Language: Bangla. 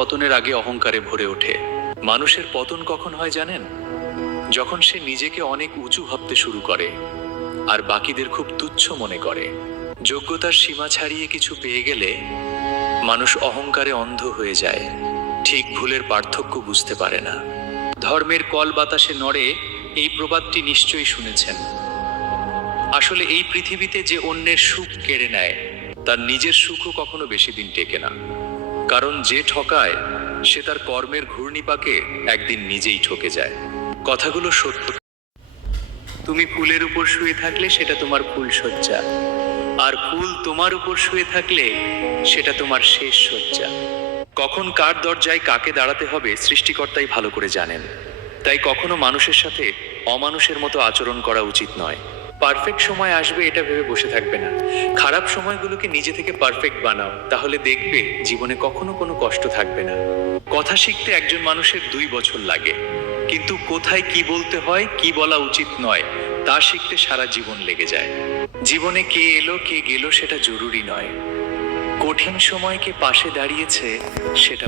পতনের আগে অহংকারে ভরে ওঠে। মানুষের পতন কখন হয় জানেন? যখন সে নিজেকে অনেক উঁচু ভাবতে শুরু করে আর বাকিদের খুব তুচ্ছ মনে করে। যোগ্যতার সীমা ছাড়িয়ে কিছু পেয়ে গেলে মানুষ অহংকারে অন্ধ হয়ে যায়, ঠিক ভুলের পার্থক্য বুঝতে পারে না। ধর্মের কল বাতাসে নড়ে, এই প্রবাদটি নিশ্চয়ই শুনেছেন। আসলে এই পৃথিবীতে যে অন্যের সুখ কেড়ে নেয়, তার নিজের সুখও কখনো বেশি দিন টেকে না। কারণ যে ঠকায় সে তার কর্মের ঘূর্ণিপাকে একদিন নিজেই ঠকে যায়। কথাগুলো সত্য। তুমি ফুলের উপর শুয়ে থাকলে সেটা তোমার ফুলশয্যা, আর ফুল তোমার উপর শুয়ে থাকলে সেটা তোমার শেষ শয্যা। কখন কার দরজায় কাকে দাঁড়াতে হবে সৃষ্টিকর্তাই ভালো করে জানেন। তাই কখনো মানুষের সাথে অমানুষের মতো আচরণ করা উচিত নয়। পারফেক্ট সময় আসবে এটা ভেবে বসে থাকবে না, খারাপ সময়গুলোকে নিজে থেকে পারফেক্ট বানাও, তাহলে দেখবে জীবনে কখনো কোনো কষ্ট থাকবে না। কথা শিখতে একজন মানুষের 2 বছর লাগে, কিন্তু কোথায় কি বলতে হয়, কি বলা উচিত নয় তা শিখতে সারা জীবন লেগে যায়। জীবনে কে এলো কে গেল সেটা জরুরি নয়, কঠিন সময়কে পাশে দাঁড়িয়েছে সেটা